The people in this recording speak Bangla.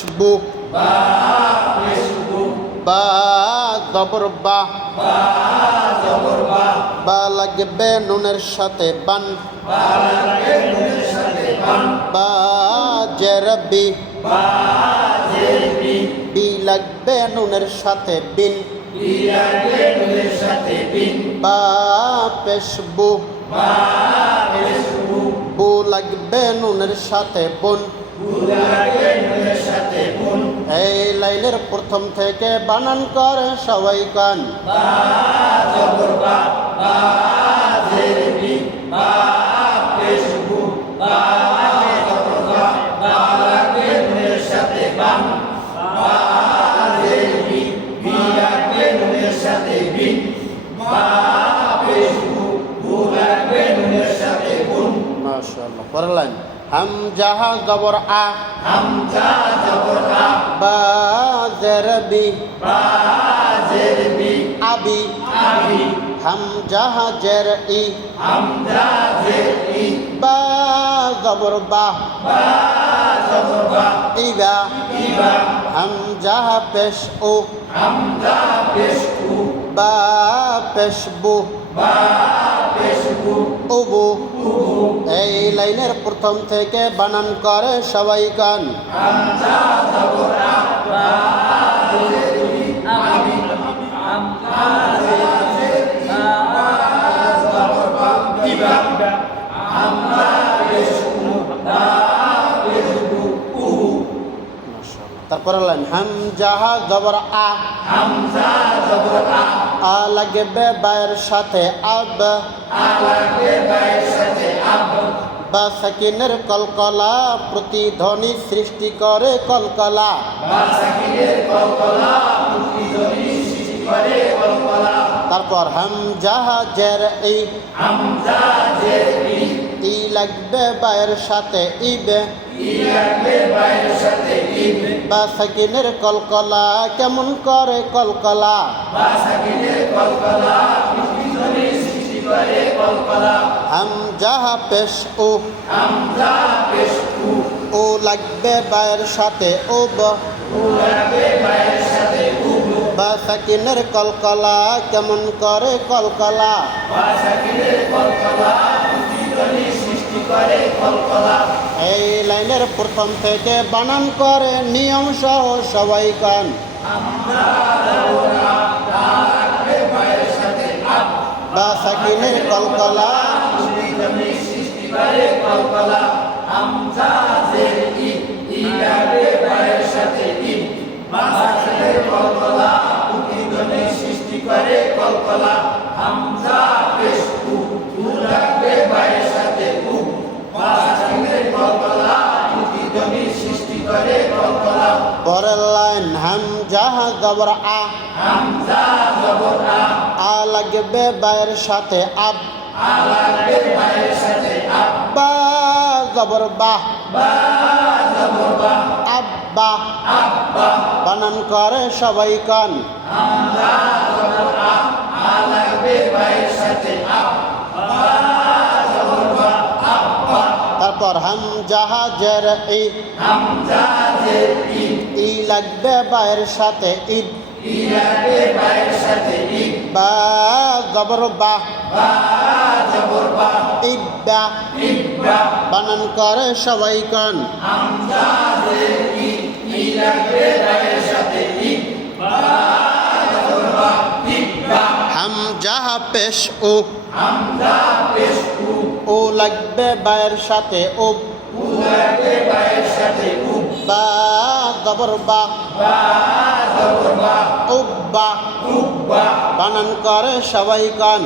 পেশবু বা জবর বা বা লাগবে নুনের সাথে বান বা জেরবি বি লাগবে নুনের সাথে বিন বা পেশবু বু লাগবে নুনের সাথে বুন। এই লাইনের প্রথম থেকে বানান করে সবাই কান। মাশাআল্লাহ। পরের লাইন হামজা জবর আ বা জেরবি আবি হামজা জের ই বা জবর বা ইবা হামজা পেশ ও বা পেশবু উবু। এই লাইনের প্রথম থেকে বানান করে সবাই কান। তারপর লাইন হামজা জবর আ আ লাগবে বায়ের সাথে আব বা সাকিনের কলকলা প্রতিধ্বনি সৃষ্টি করে কলকলা। তারপর হামজা জের ই ই লাগবে বায়ের সাথে ইবে বা সাকিনের কলকলা কেমন করে কলকলা। হামজা পেশ ও লাগবে বায়ের সাথে উব বা সাকিনের কলকলা কেমন করে কলকলা। এই লাইনের প্রথম থেকে বানান করে নিয়ম সহ সবাই কান। বা সাকিনের কলকলা পরের লাইন হামজা জবর আ আ লাগবে বায়ের সাথে আব বা জবর বা আব্বা বানান করে সবাই কান। তারপর হামজা জের ই ই লাগবে বায়ের সাথে ইব বা জবর বা ইব্বা বানান করে সবাই কান। হামজা পেশ ও লাগবে বায়ের সাথে উব বা জবর বা উব্বা বানান করে সবাই কান।